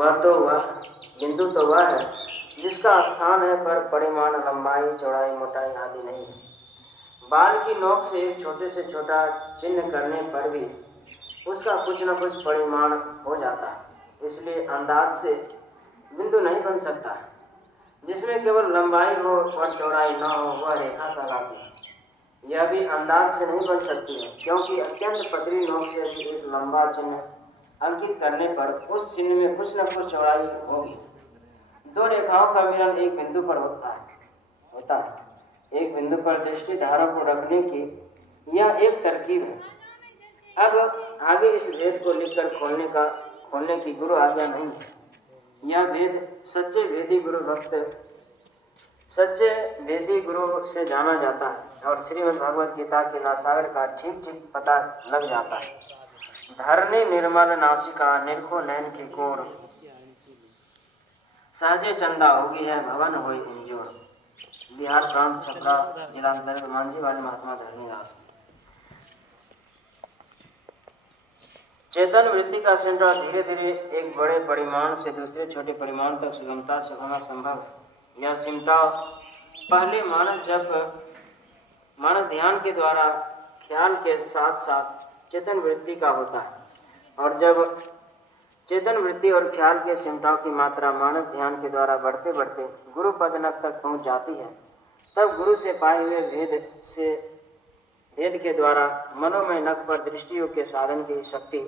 वह बिंदु तो वह है जिसका स्थान है, पर परिमाण लंबाई चौड़ाई मोटाई आदि नहीं है। बाल की नोक से छोटे से छोटा चिन्ह करने पर भी उसका कुछ न कुछ परिमाण हो जाता है, इसलिए अंदाज से बिंदु नहीं बन सकता। जिसमें केवल लंबाई हो और चौड़ाई न हो वह रेखा कहलाती है। यह भी अंदाज से नहीं बन सकती है, क्योंकि अत्यंत पतली नोक से भी एक लंबा चिन्ह अंकित करने पर उस चिन्ह में कुछ न कुछ चौड़ाई होगी। दो रेखाओं का मिलन एक बिंदु पर होता है। एक बिंदु पर दृष्टि धारा को रखने की यह एक तरकीब है। अब आगे इस भेद को लिखकर खोलने की गुरु आज्ञा नहीं है। यह भेद सच्चे वेदी गुरु से जाना जाता है और श्रीमद् भगवद गीता के नासागर का ठीक ठीक पता लग जाता है। धरने निर्मल नासिका निरखो नैन की कोर, सहजे चंदा होगी है भवन होई इंजोर। बिहार प्रांत छपरा जिला अंतर्गत मांझी वाले महात्मा धरणीदास। चेतन वृत्ति का संचार धीरे धीरे एक बड़े परिमाण से दूसरे छोटे परिमाण तक सुगमता से होना संभव है। यह सिमटा पहले मानस ध्यान के द्वारा ख्याल के साथ साथ चेतन वृत्ति का होता है, और जब चेतन वृत्ति और ख्याल के सिमटाव की मात्रा मानस ध्यान के द्वारा बढ़ते बढ़ते गुरु पदनक तक पहुंच जाती है, तब गुरु से पाए हुए भेद के द्वारा मनोमय नख पर दृष्टि योग के साधन की शक्ति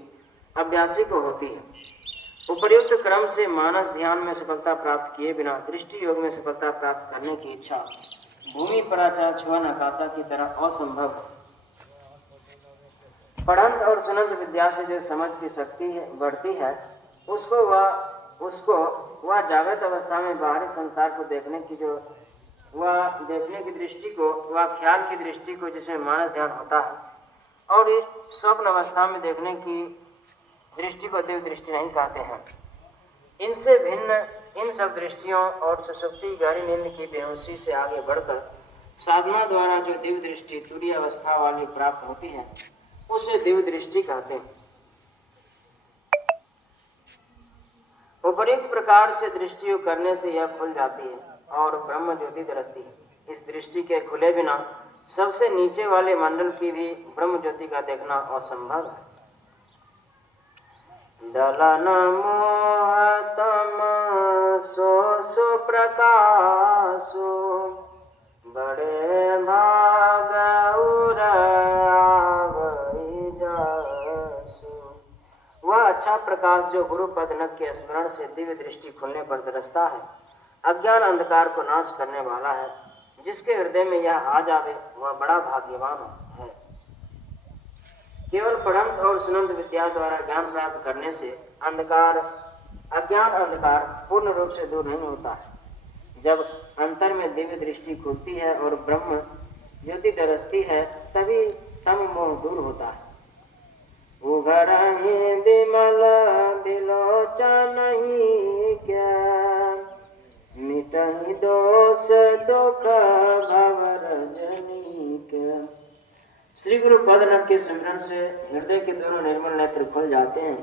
अभ्यासी को होती है। उपर्युक्त क्रम से मानस ध्यान में सफलता प्राप्त किए बिना दृष्टि योग में सफलता प्राप्त करने की इच्छा भूमि पराचार छुअन आकाशा की तरह असंभव है। पढ़ंत और सुनंत विद्या से जो समझ की शक्ति बढ़ती है, उसको वह जागृत अवस्था में बाहरी संसार को देखने की दृष्टि को, वह ख्याल की दृष्टि को जिसमें मानस ध्यान होता है, और इस स्वप्न अवस्था में देखने की दृष्टि को दिव्य दृष्टि नहीं कहते हैं। इनसे भिन्न इन सब दृष्टियों और सुषुप्ति गहरी नींद की बेहोशी से आगे बढ़कर साधना द्वारा जो दिव्य दृष्टि तुरीय अवस्था वाली प्राप्त होती है, उसे दिव्य दृष्टि कहते हैं। उपयुक्त प्रकार से दृष्टि करने से यह खुल जाती है और ब्रह्म ज्योति दरसती है। इस दृष्टि के खुले बिना सबसे नीचे वाले मंडल की भी ब्रह्म ज्योति का देखना असंभव है। दलन मोहतम सो प्रकाशो, बड़े भाग वह अच्छा प्रकाश जो गुरु पदनक के स्मरण से दिव्य दृष्टि खुलने पर दरसता है, अज्ञान अंधकार को नाश करने वाला है। जिसके हृदय में यह आ जावे वह बड़ा भाग्यवान है। केवल पढ़ंत और सुनंत विद्या द्वारा ज्ञान प्राप्त करने से अज्ञान अंधकार पूर्ण रूप से दूर नहीं होता है। जब अंतर में दिव्य दृष्टि खुलती है और ब्रह्म ज्योति दरसती है, तभी तम मोह दूर होता है। उघरहि विमल बिलोचन ही क्या, मिटहि दोष दुख भव रजनी क्या। श्री गुरु पदनक के सिमरन से हृदय के दोनों निर्मल नेत्र खुल जाते हैं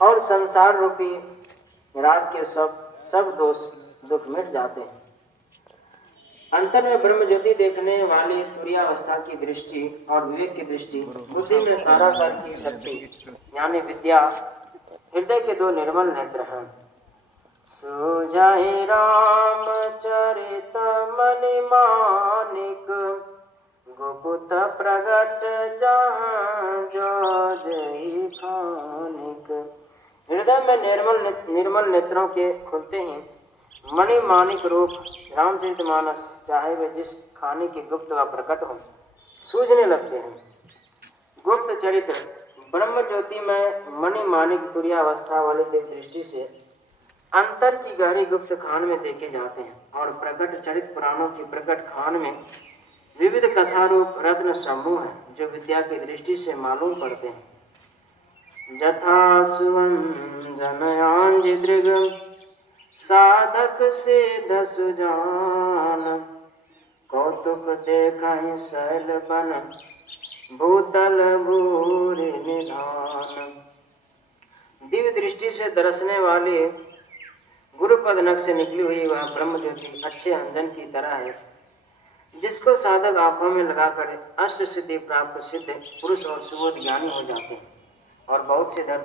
और संसार रूपी राग के सब दुख मिट जाते हैं। अंतर में ब्रह्म ज्योति देखने वाली तुरीयावस्था की दृष्टि और विवेक की दृष्टि, बुद्धि में सारासार की शक्ति यानी विद्या, हृदय के दो निर्मल नेत्र हैं। सुझहि रामचरित मनि मानिक, गुप्त प्रगट जहाँ जो जय खानिक। हृदय में निर्मल नेत्रों के खुलते ही मणि मानिक रूप रामचरितमानस चाहे वे जिस खाने की गुप्त व प्रकट हो सूझने लगते हैं। गुप्त चरित्र ब्रह्म ज्योति में मणि मानिक तुरीयावस्था वाली दृष्टि से अंतर की गहरी गुप्त खान में देखे जाते हैं, और प्रकट चरित पुराणों की प्रकट खान में विविध कथा रूप रत्न समूह है जो विद्या की दृष्टि से मालूम पड़ते हैं। जथा सुवंजनयांज दृग साधक सिद्ध सुजान, कौतुक देखहि शैल बन भूतल भूरि निधान। दिव्य दृष्टि से दरसने वाली गुरुपद नख से निकली हुई वह ब्रह्म ज्योति अच्छे अंजन की तरह है, जिसको साधक आंखों में लगाकर अष्ट सिद्धि प्राप्त सिद्ध पुरुष और सुबोध ज्ञानी हो जाते हैं और बहुत से धर्म